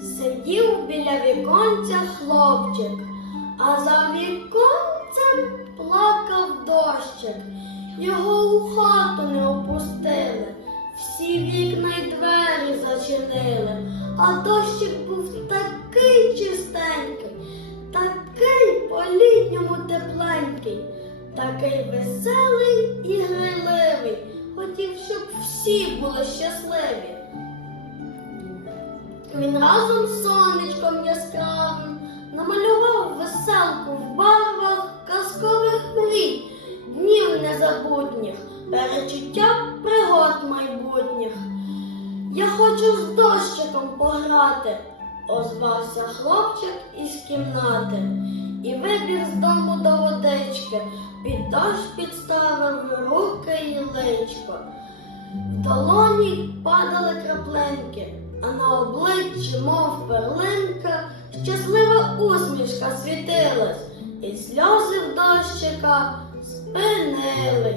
Сидів біля віконця хлопчик, а за віконцем плакав дощик. Його у хату не опустили, всі вікна й двері зачинили, а дощик був такий чистенький, такий по-літньому тепленький, такий веселий і грайливий. Хотів, щоб всі були щасливі. Він разом з сонечком яскравим намалював веселку в барвах казкових мрій, днів незабутніх, перечуття пригод майбутніх. Я хочу з дощиком пограти, озвався хлопчик із кімнати і вибіг з дому до водички, під дощ підставив руки й личко. В долоні падали краплинки, а на обличчі, мов перлинка, щаслива усмішка світилась, і сльози в дощика спинились.